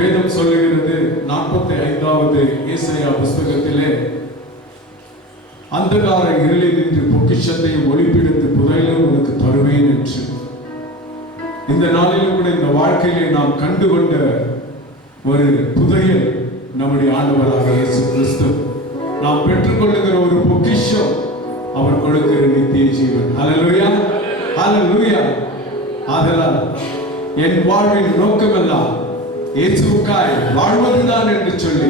வேதம் சொல்லுகிறது 45வது ஏசாயா புஸ்தகத்திலே, அந்தகார இருளில் நின்று பொக்கிஷத்தையும் ஒளிப்பிடித்து புதையலும் உனக்கு தருவேன் என்று. இந்த நாளிலும் கூட இந்த வாழ்க்கையிலே நாம் கண்டுகொண்ட ஒரு புதையல் நம்முடைய ஆண்டவராக இயேசு கிறிஸ்து. நாம் பெற்றுக்கொள்ளுகிற ஒரு பொக்கிஷம் அவர் கொடுக்கிற நித்திய ஜீவன். ஹல்லேலூயா, ஹல்லேலூயா. ஆதலால் என் வாழ்வின் நோக்கமெல்லாம் இயேசுவுக்காய் வாழ்வதுதான் என்று சொல்லி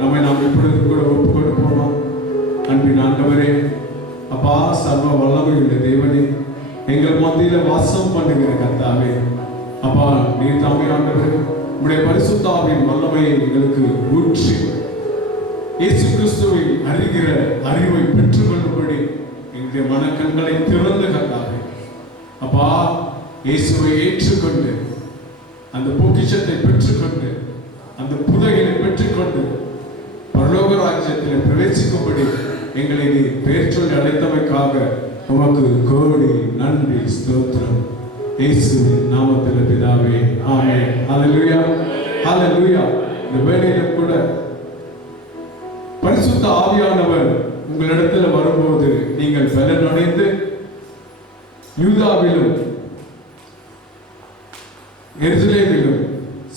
நம்மை நாம் இப்பொழுது கூட ஒப்புக் கொடுப்போமா? அன்பின் ஆண்டவரே, அப்பா, சர்வ வல்லமையுள்ள தேவனே, எங்கள் மத்தியில வாசம் பண்ணுகிற கர்த்தாவே, அப்பா, நீர் தாமே ஆண்டவரே உம்முடைய பரிசுத்த ஆவியின் வல்லமையை எங்களுக்கு ஊற்றி இயேசு கிறிஸ்துவை அறிகிற அறிவை பெற்றுக்கொள்ளும்படி எங்களுடைய மனக்கண்களை திறந்து கர்த்தாவே, அப்பா, இயேசுவை ஏற்றுக்கொண்டு அந்த பொக்கிஷத்தை பெற்றுக்கொண்டு அந்த புதையலை பெற்றுக்கொண்டு பரலோக ராஜ்யத்தில் பிரவேசிக்கும்படி எங்களை நீ பெயர் சொல்லி அழைத்தமைக்காக உமக்கு கோடி நன்றி, ஸ்தோத்திரம். இயேசுவின் நாமத்தில் பிதாவே, ஆமென். ஹல்லேலூயா, ஹல்லேலூயா. இந்த வேளையில கூட பரிசுத்த ஆவியானவர் உங்களிடத்தில் வரும்போது நீங்கள் பலனடைந்து யூதாவிலும் எருசலேமிலும்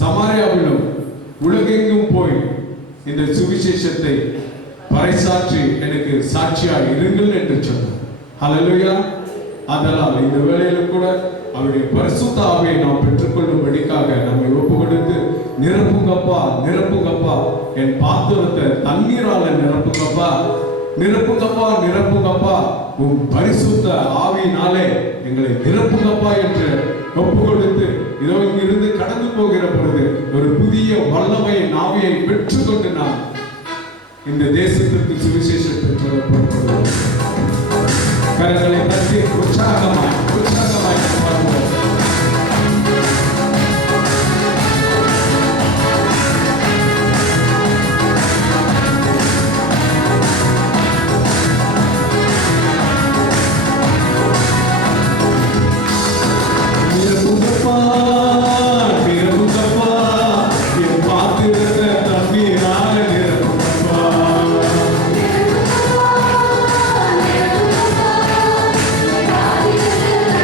சமாரியாவிலும் உலகெங்கும் போய் இந்த சுவிசேஷத்தை பறைசாற்றி எனக்கு சாட்சியாக இருங்கள் என்று சொன்னார். ஹல்லேலூயா. அதனால் இந்த வேளையில கூட அவருடைய பரிசுத்த ஆவியை நாம் பெற்றுக்கொள்ளும்படிக்காக நம்மை ஒப்பு கொடுத்து, நிரப்புங்கப்பா, நிரப்புங்கப்பா, என் பாத்திரத்தை தண்ணீரால நிரப்புங்கப்பா, நிரப்புங்கப்பா, நிரப்புங்கப்பா, உன் பரிசுத்த ஆவியினாலே எங்களை நிரப்புங்கப்பா என்று ஒப்பு கொடுத்து, இதோ இங்கிருந்து கடந்து போகிற பொழுது ஒரு புதிய வல்லமையை ஆவியை பெற்றுக்கொண்டு நாம் இந்த தேசத்திற்கு சுவிசேஷத்தை சொல்லப்படுவோம். கரங்களை தட்டி உற்சாகமாய் உற்சாகமாய் பாடுவோம். Yeah.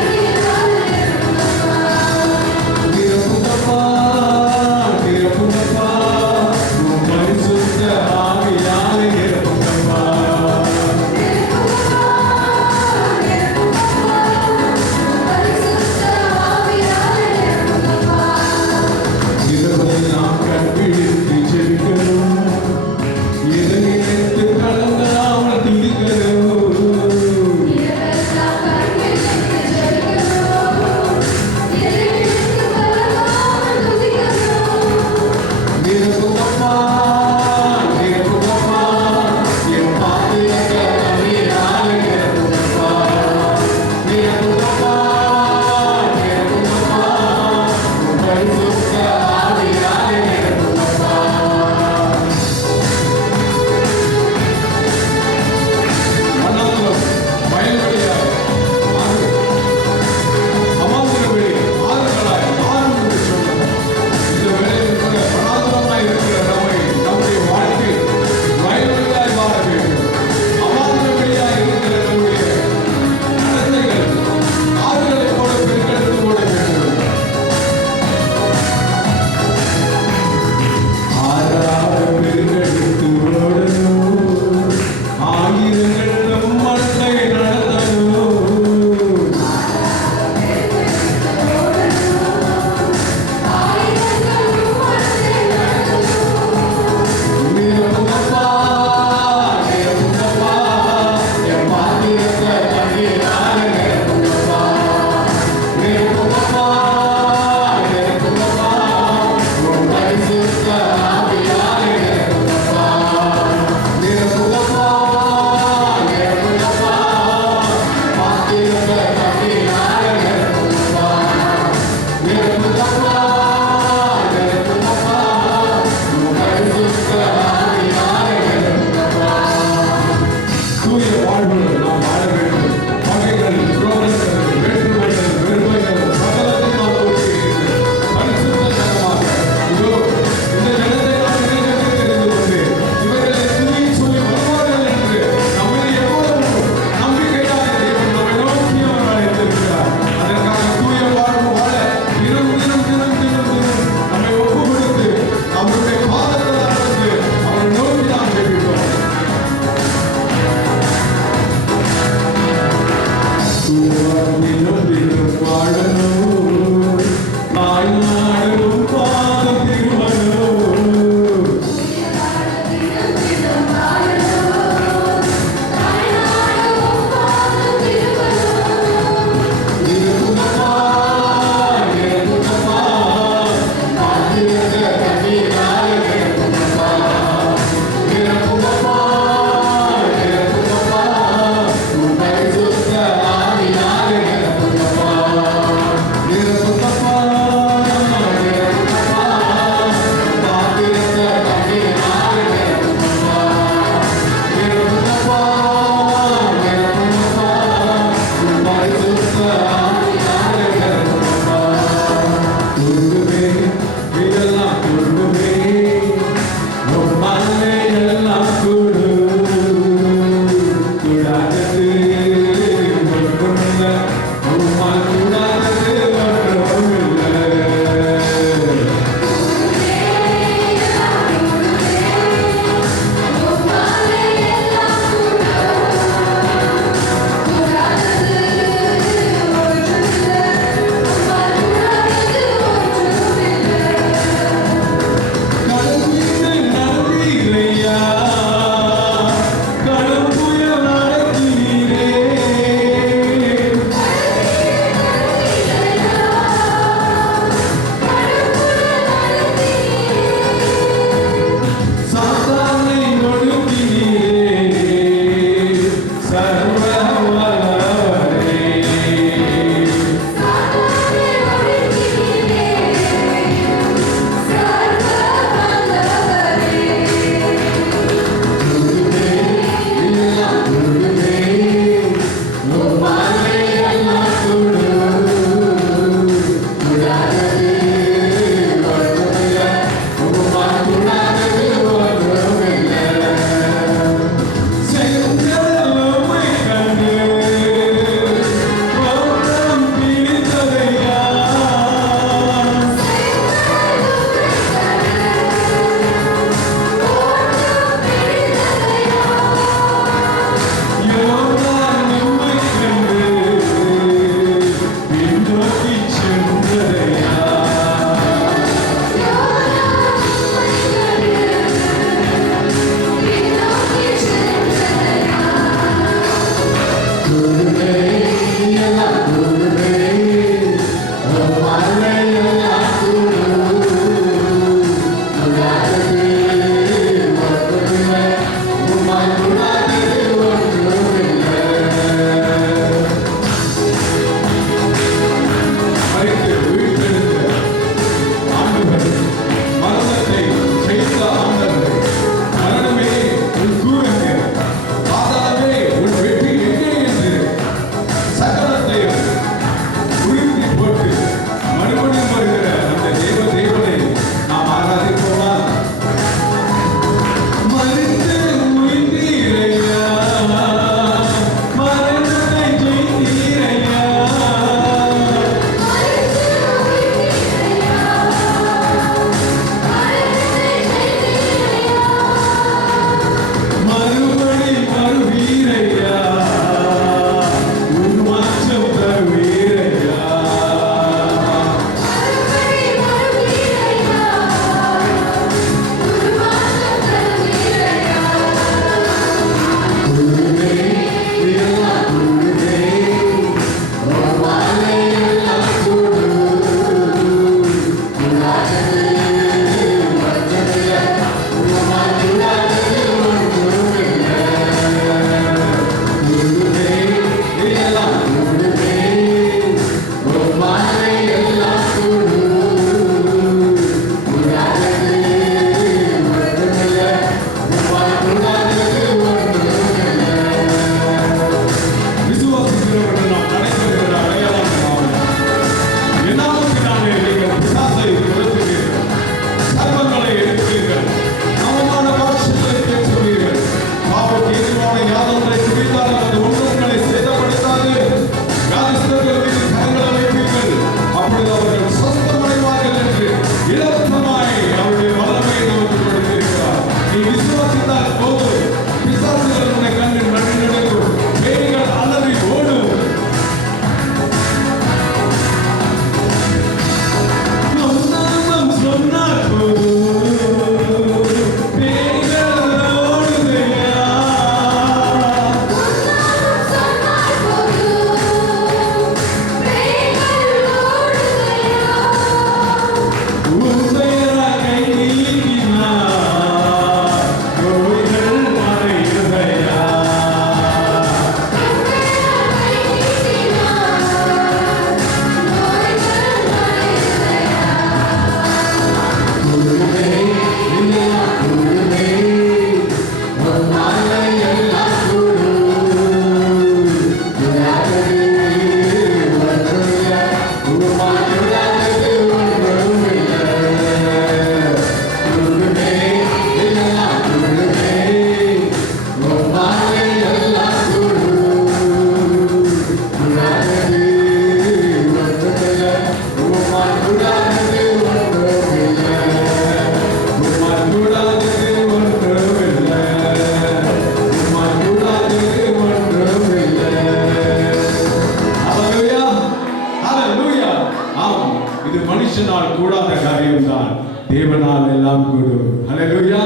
கூடாத காரியம்தான். தேவனால் எல்லாம் கூடும். ஹல்லேலூயா.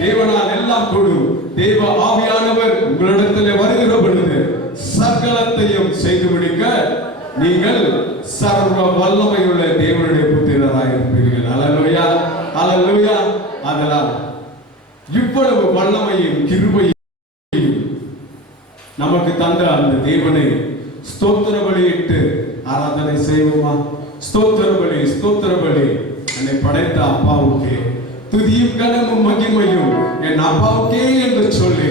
தேவனால் எல்லாம் கூடும். தேவ ஆவியானவர் உங்களிடத்தில் வருகிற பொழுது சகலத்தையும் செய்து முடிக்க நீங்கள் சர்வ வல்லமையுள்ள தேவனுடைய புத்திரராக இருப்பீர்கள். ஹல்லேலூயா, ஹல்லேலூயா. அதனால் இவ்வளவு வல்லமையும் கிருபையும் நமக்கு தந்த அந்த தேவனை ஸ்தோத்திர பலியிட்டு ஆராதனை செய்வோமா? ஸ்தோத்திர பலி, ஸ்தோத்திர பலி. என்னை படைத்த அப்பாவுக்கே துதியும் கனமும் மகிமையும் என் அப்பாவுக்கே என்று சொல்லி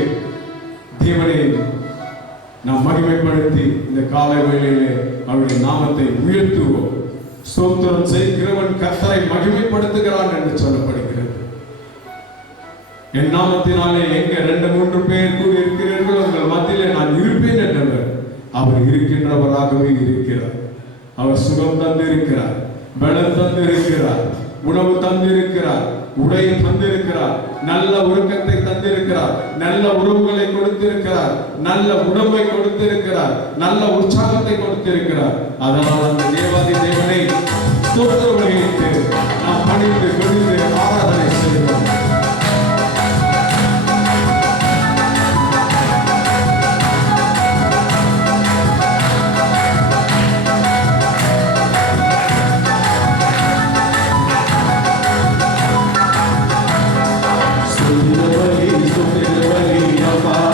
தேவனை நாம் மகிமைப்படுத்தி இந்த காலை வேளையிலே அவருடைய நாமத்தை உயர்த்துவோம். ஸ்தோத்திரம் செய்கிறவன் கர்த்தரை மகிமைப்படுத்துகிறான் என்று சொல்லப்படுகிறது. என் நாமத்தினாலே எங்க 2-3 பேர் கூட இருக்கிறீர்களோ உங்கள் மத்தியிலே நான் இருப்பேன் என்றவர் அவர் இருக்கின்றவராகவே இருக்கிறார். அவர் சுகம் தந்திருக்கிறார், பலம் தந்திருக்கிறார், உணவு தந்திருக்கிறார், உடை தந்திருக்கிறார், நல்ல உறக்கத்தை தந்திருக்கிறார், நல்ல உறவுகளை கொடுத்திருக்கிறார், நல்ல உடம்பை கொடுத்திருக்கிறார், நல்ல உற்சாகத்தை கொடுத்திருக்கிறார். அதனால் அந்த தேவாதி தேவனை ஸ்தோத்திரமிட்டு நாம் பணிந்து விழுந்து ஆராதனை செய்வோம். Apá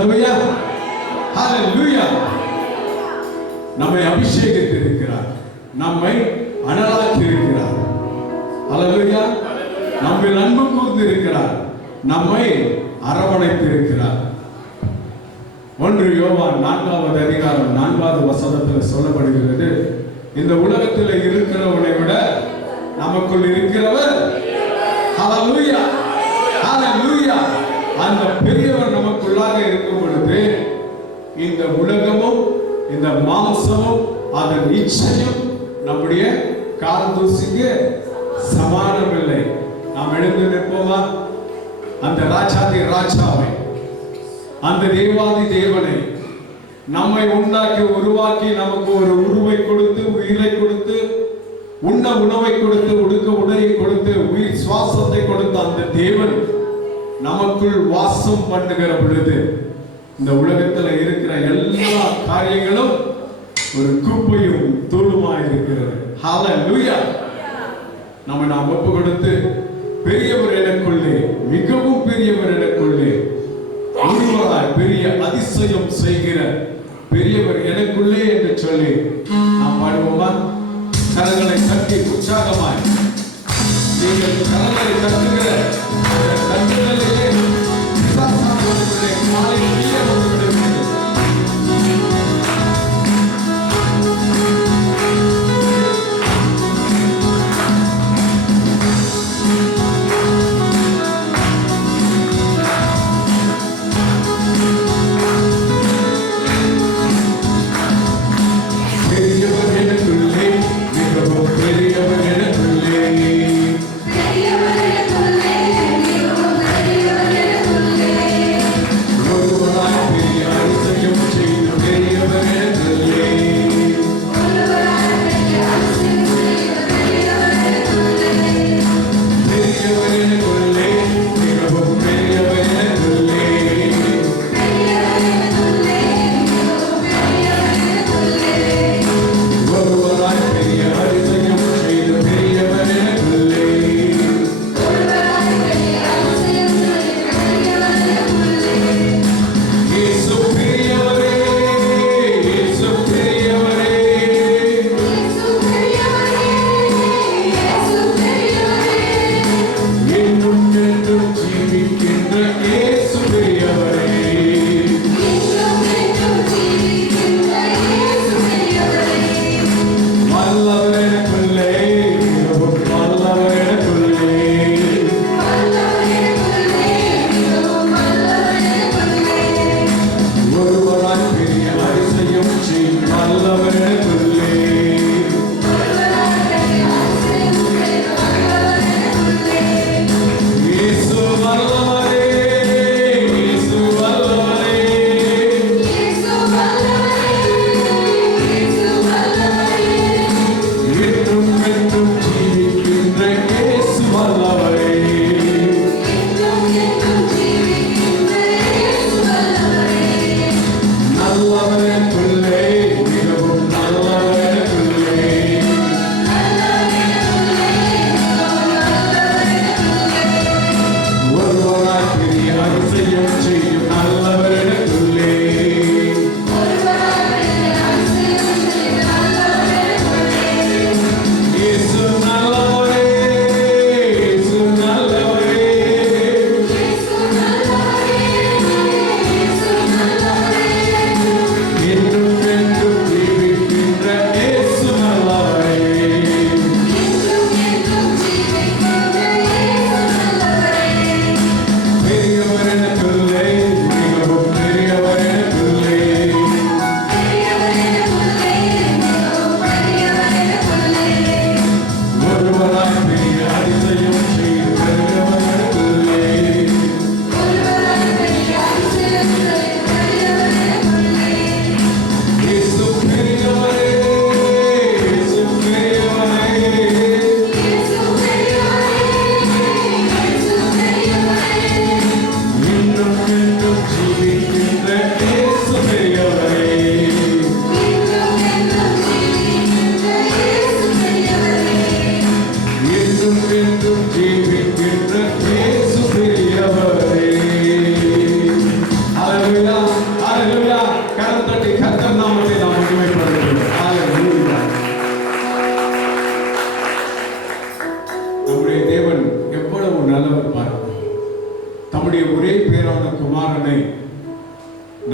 ஹalleluya, ஹalleluya. நம்மை அபிஷேகித்து இருக்கிறார், நம்மை அனலாக்கி இருக்கிறார். ஹalleluya. நம்மை அன்பு கூர்ந்து இருக்கிறார், நம்மை அரவணைத்து இருக்கிறார். 1 யோவான் 4வது அதிகாரம் 4வது வசனத்தில் சொல்லப்படுகிறது, இந்த உலகத்தில் இருக்கிறவனை விட நமக்குள் இருக்கிறவர் ஹalleluya, ஹalleluya. அந்த பெரியவர் நமக்குள்ளாக இருக்கும் பொழுது இந்த உலகமும் இந்த மாம்சமும் அதன் இச்சையும் நம்முடைய கால் தூசிக்கு சமானமில்லை. நாம் எழுந்து நிற்போமா? அந்த ராஜாதி ராஜாவை, அந்த தேவாதி தேவனை, நம்மை உண்டாக்கி உருவாக்கி நமக்கு ஒரு உருவை கொடுத்து, உயிரை கொடுத்து, உண்ண உணவை கொடுத்து, உடுக்க உடையை கொடுத்து, உயிர் சுவாசத்தை கொடுத்த அந்த தேவன் நமக்குள் வாசம் பண்ணுகிற பொழுது இந்த உலகத்தில் இருக்கிற எல்லா காரியங்களும் ஒரு குப்பையும் தூளுமாய் இருக்கிறது. ஹalleluya. நம்ம நாம் ஒப்பு கொடுத்து, பெரியவர் எனக்குள்ளே, மிகவும் பெரியவர் எனக்குள்ளே, ஒருவராய் பெரிய அதிசயம் செய்கிற பெரியவர் எனக்குள்ளே என்று சொல்லி நாம் பாடுவோமா? கரங்களை தட்டி உற்சாகமாய் நீங்கள் கரங்களை தட்டுகிற தட்டுதலிலே பிசாசானவர்களுடைய காலை கீழே வந்துவிடுகிறது. பெரியவர்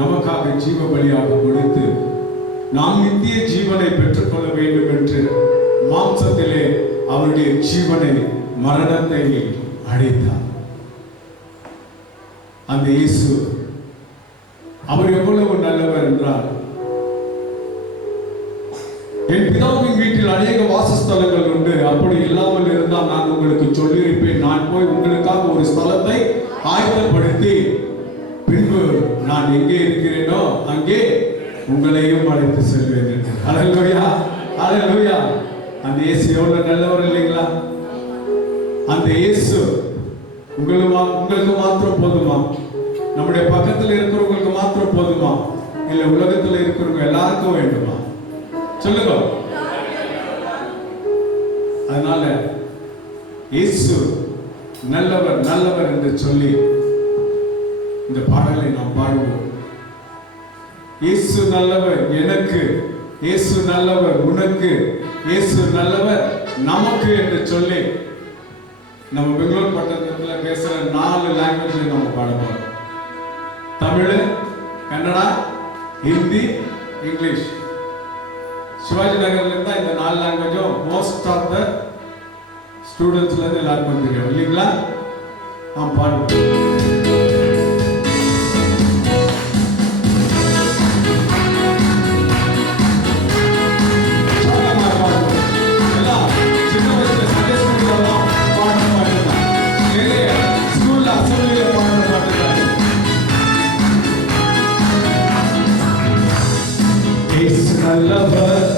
நமக்காக ஜீவ பலியாக கொடுத்து நாம் நித்திய ஜீவனை பெற்றுக்கொள்ள வேண்டும் என்று மாம்சத்திலே அவருடைய ஜீவனை மரணத்தை அடைத்தார். அந்த இயேசு அவர் எவ்வளவு நல்லவர் என்றால், என் பிதாவின் வீட்டில் அநேக வாசஸ்தலங்கள் உண்டு, அப்படி இல்லாமல் இருந்தால் நான் உங்களுக்கு சொல்லியிருப்பேன். நான் போய் உங்களுக்காக ஒரு ஸ்தலத்தை ஆயத்தப்படுத்தி பின்பு நான் எங்கே இருக்கிறேனோ அங்கே உங்களையும் அழைத்து செல்வேன் என்று. அல்லேலூயா, அல்லேலூயா. அந்த இயேசு எவ்வளவு நல்லவர் இல்லைங்களா? அந்த இயேசு உங்களுக்கு மாத்திரம் போதுமா? நம்முடைய பக்கத்தில் இருக்கிறவங்களுக்கு மாத்திரம் போதுமா? இல்ல உலகத்தில் இருக்கிறவங்க எல்லாருக்கும் வேண்டுமா? சொல்லுங்க. அதனால இயேசு நல்லவர் நல்லவர் என்று சொல்லி இந்த பாடலை நாம் பாடுவோம். இயேசு நல்லவர் எனக்கு, இயேசு நல்லவர் உனக்கு, இயேசு நல்லவர் நமக்கு என்று சொல்லி நம்ம பெங்களூர் பட்டணத்துல பேசுற 4 லாங்குவேஜ்ல நம்ம பாட போறோம். தமிழ், கன்னடா, ஹிந்தி, இங்கிலீஷ். சிவாஜி நகர்ல இருந்தா இந்த 4 லாங்குவேஜும் மோஸ்ட் ஆஃப் த ஸ்டூடெண்ட்ஸ்ல இருந்து எல்லாருக்கும் தெரியும் இல்லைங்களா? நாம் பாடுவோம். நல்லவர்,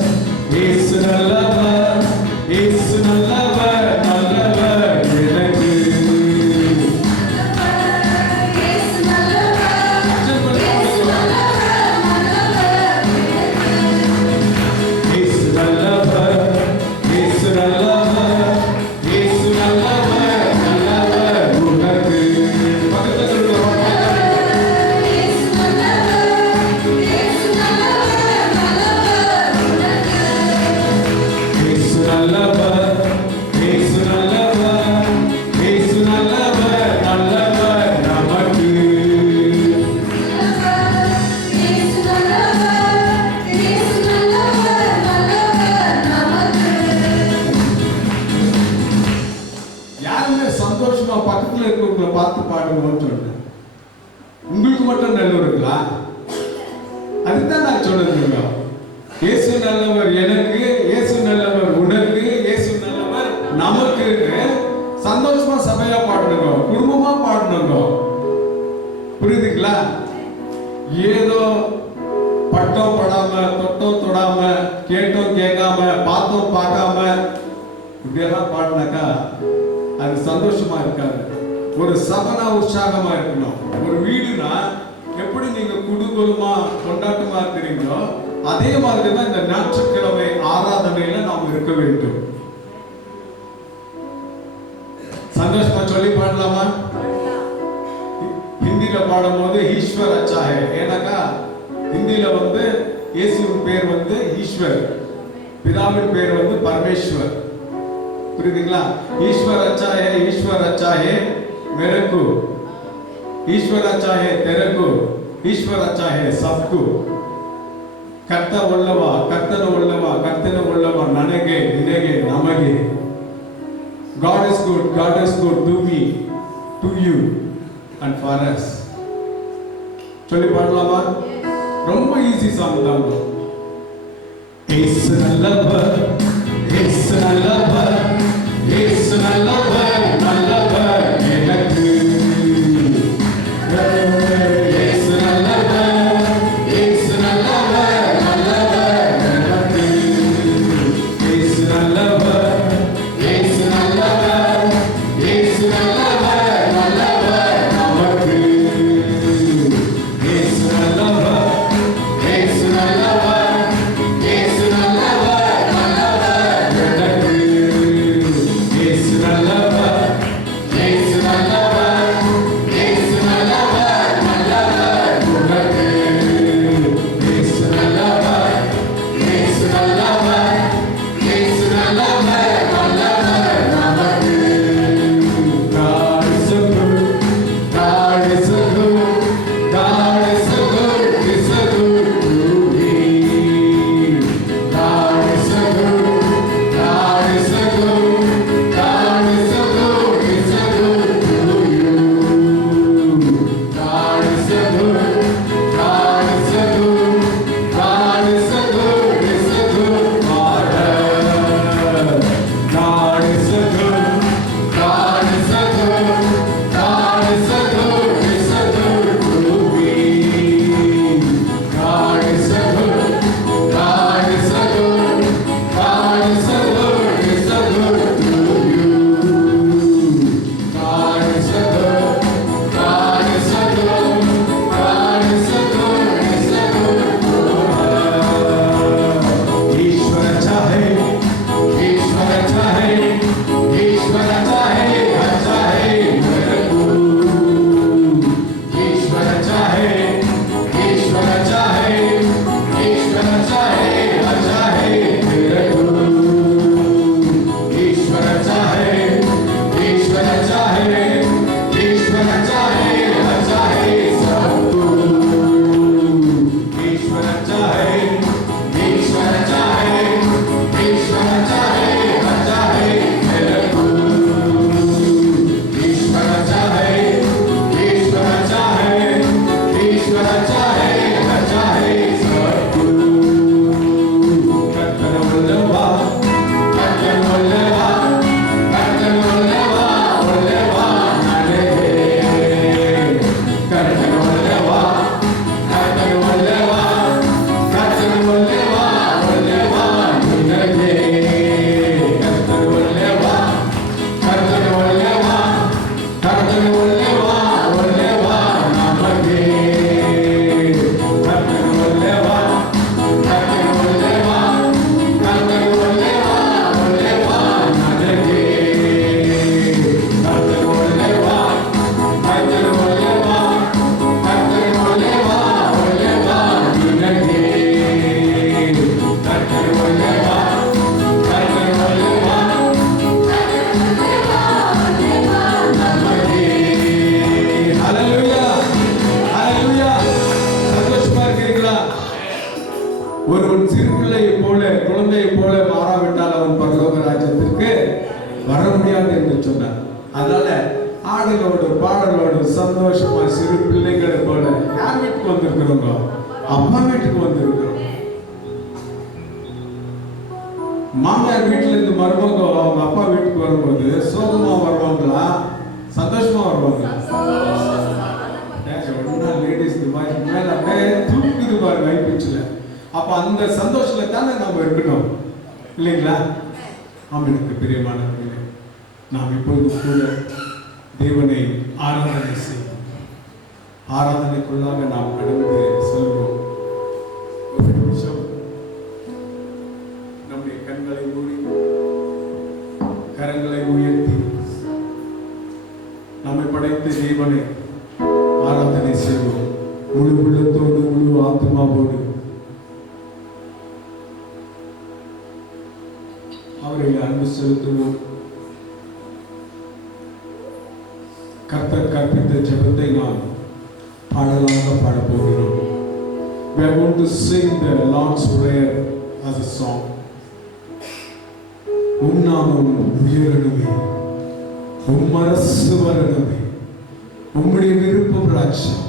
இயேசு நல்லவர், இயேசு நல்லவர், நல்லவர் எனக்கு. இயேசு நல்லவர், இயேசு நல்லவர், நல்லவர் எனக்கு. இயேசு நல்லவர், இயேசு நல்லவர், இயேசு நல்லவர், நல்லவர் உனக்கு. பக்கத்துல இருக்கிறவங்க இயேசு நல்லவர், இயேசு நல்லவர், நல்லவர், இயேசு நல்லவர், இயேசு நல்லவர், நல்லவர் நமக்கு. இயேசு நல்லவர், இயேசு நல்லவர், நல்லவர் நமக்கு. யாருமே சந்தோஷமா பக்கத்துல இருக்கிறவங்களை பார்த்து பாடுவோம்னு சொன்னேன். உங்களுக்கு மட்டும் நல்லவர்களா? அதுதான் நான் சொன்னதுங்க. இயேசு நல்லவர் எனக்கு, இயேசு நல்லவர் உனக்கு, இயேசு நல்லவர் நமக்கு. சந்தோஷமா சபையா பாடணுங்க, குடும்பமா பாடணுங்க. புரியுதுங்களா? ஏதோ பட்டம் படாம, தொட்டம் தொடாம, கேட்டோம் கேட்காம, பார்த்தோம் பார்க்காம இப்படியெல்லாம் பாடினாக்கா அது சந்தோஷமா இருக்காது. ஒரு சபனா உற்சாகமா இருக்கணும். ஒரு வீடுனா எப்படி நீங்க குதூகலமா கொண்டாட்டமா இருக்கிறீங்களோ அதே மாதிரி தான் இந்த ஞாயிற்றுக்கிழமை ஆராதனையில நாம் இருக்க வேண்டும். சந்தோஷமா சொல்லி பாடலாமா? ஹிந்தியில பாடும்போது ஈஸ்வர் அச்சா ஹே. ஏன்னாக்கா ஹிந்தியில இயேசுவின் பேர் ஈஸ்வர், பிதாவின் பேர் பரமேஸ்வர். புரியுதுங்களா? ஈஸ்வர் அச்சா ஹே, ஈஸ்வர் அச்சா ஹே மேரேக்கு, ஈஸ்வர் அச்சா ஹே தெரேக்கு, ஈஸ்வர் அச்சா ஹே சப்கு. ಕರ್ತ ಒಳ್ಳವ, ಕರ್ತನ ಒಳ್ಳವ, ಕರ್ತನ ಒಳ್ಳವ ನನಗೆ, ನಿನಗೆ, ನಮಗೆ. God is good, God is good to me, to you and for us. சொல்லி பாடலாமா? ரொம்ப ஈஸி சாங் தான். இயேசு நல்லவர், இயேசு நல்லவர், இயேசு நல்லவர், நல்லவர் எனக்கு. இயேசு நல்லவர், இயேசு நல்லவர், ஒருவன் சிறு பிள்ளையை போல குழந்தையை போல மாறாவிட்டால் அவன் பரலோக ராஜ்யத்திற்கு வர முடியாது என்று சொன்னார். அதனால ஆடலோடு பாடலோடு சந்தோஷமா சிறு பிள்ளைகளை போல யார் வீட்டுக்கு வந்திருக்கிறோங்க? அம்மா வீட்டுக்கு வந்திருக்கிறோம். மாமியார் வீட்டுல இருந்து மருமக அவங்க அப்பா வீட்டுக்கு வரும்போது சோகமா வருவாங்களா சந்தோஷமா வருவாங்களா? லேடிஸ் மேல தூக்குது பாரு வைப்பிச்சுல. அப்ப அந்த சந்தோஷத்துல தானே நாம இருக்கணும் இல்லைங்களா? அவனுக்கு பிரியமானவர்களே, நாம் இப்பொழுது கூட தேவனை ஆராதனை செய்வோம். ஆராதனைக்குள்ளாக நாம் கடந்து செல்வோம். ஒரு நிமிஷம் நம்முடைய கண்களை மூடி கரங்களை உயர்த்தி நம்மை படைத்த தேவனை ஆராதனை செய்வோம். முழு உள்ளத்தோடு முழு ஆத்மாவோடு அவரை அன்பு செலுத்துவோம். கர்த்தர் கற்பித்த ஜெபத்தை நாம் பாடலாக பாடப் போகிறோம். We are going to sing the Lord's Prayer as a song. உம் நாமம் உயரணுமே, உம் அரசு வரணுமே, உம்முடைய விருப்பம் ராஜ்யம்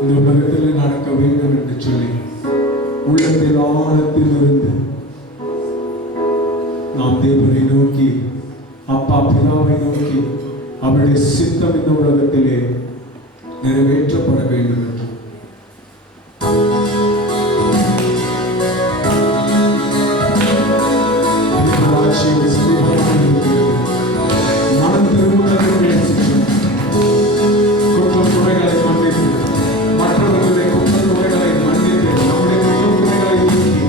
இந்த உலகத்தில் நடக்க வேண்டும் என்று சொல்லி உள்ளத்தில் ஆழத்தில் இருந்து நாம் தேவனை நோக்கி அப்பா பிதாவை நோக்கி அவருடைய சித்தம் இந்த உலகத்திலே நிறைவேற்றப்பட வேண்டும் என்று மனம் திரும்புவதை முயற்சிக்கும். குற்றம் குறைகளை மன்னித்து மற்றவர்களுடைய குற்றம் குறைகளை மன்னித்து நம்முடைய குற்றம் குறைகளை நீக்கி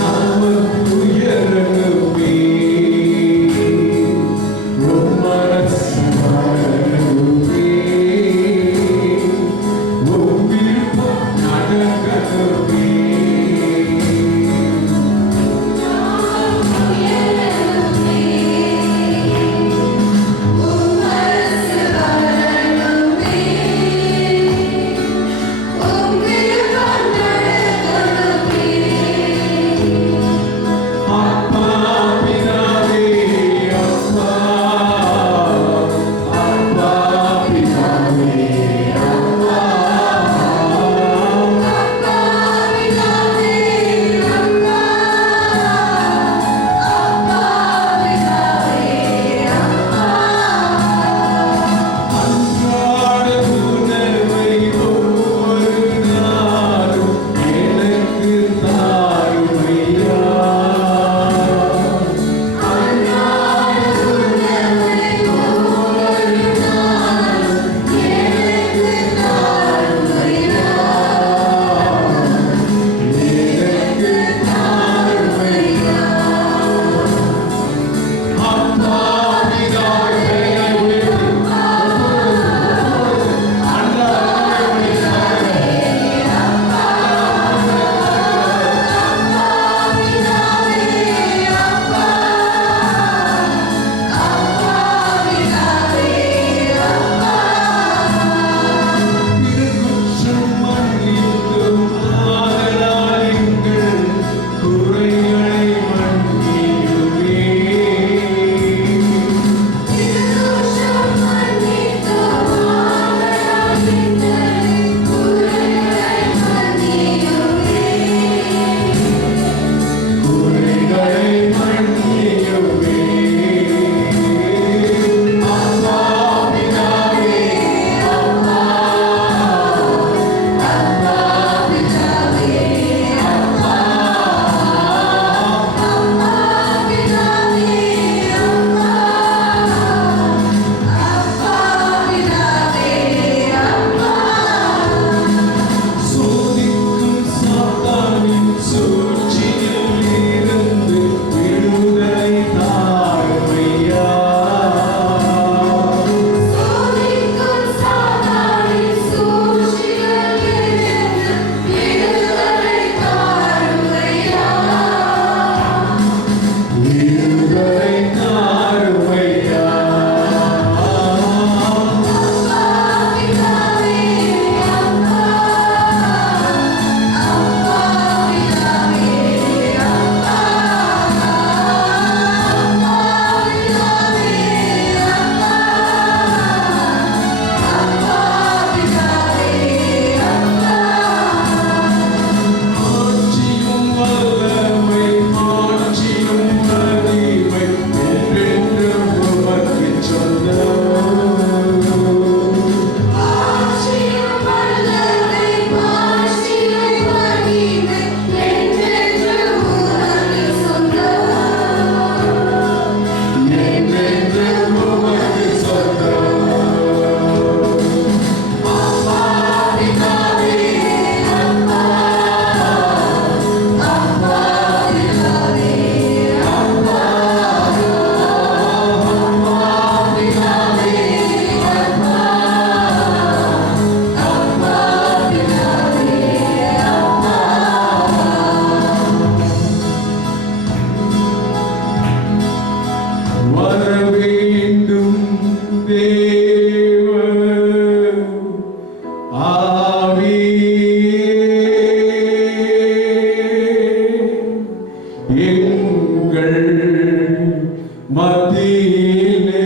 நாம உயர மத்தியிலே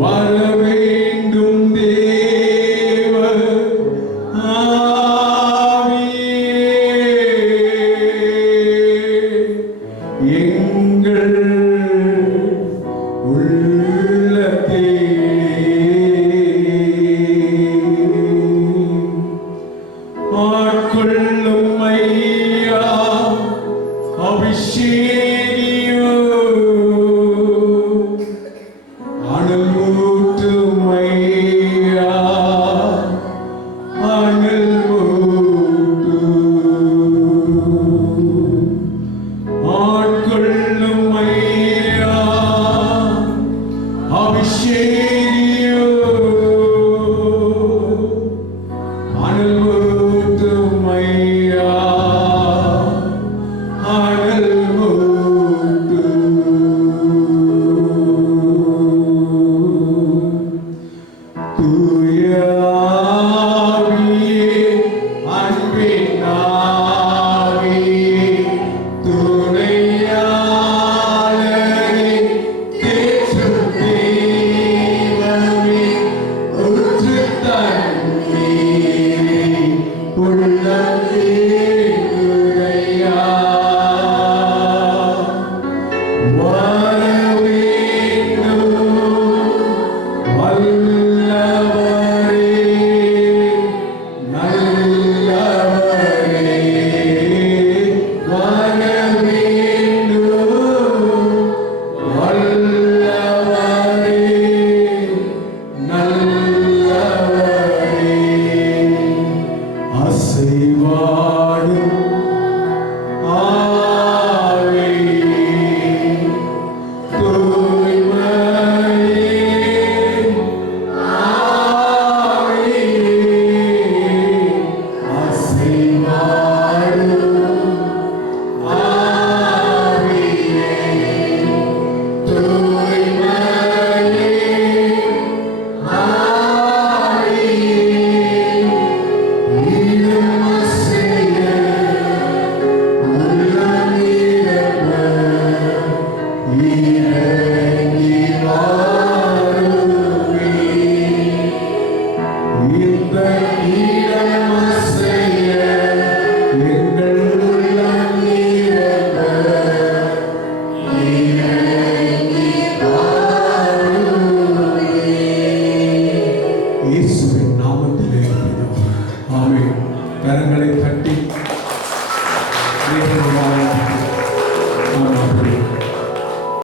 வர வேண்டும் தேவ ஆவியே, எங்கள் உள்ளத்தே ஆட்கொள்ளும் ஐயா, அபிஷேகியோ அனல் ஊற்றும் ஐயா, அனல் ஊற்றும் ஆட்கொள்ளும் ஐயா, அபிஷேகியோ அனல் ஊற்றும் ஐயா, அனல் ஊற்றும். தூய ஆவியே, அன்பின் ஆவியே, துணையாளரே, தேற்றும் தெய்வமே, ஊற்று தண்ணீரே, உள்ளத்தே உறையா. வர வேண்டும் வல்லவரே, நல்லவரே, வர வேண்டும் வல்லவரே, நல்லவரே. அசைவாடும் ஆவியே, தூய்மையே ஆவியே, அசைவாடும் ஆவியே, தூய்மையே ஆவியே, இடம் அசைய உள்ளம் நிரம்ப இறங்கி வாருமே. இந்த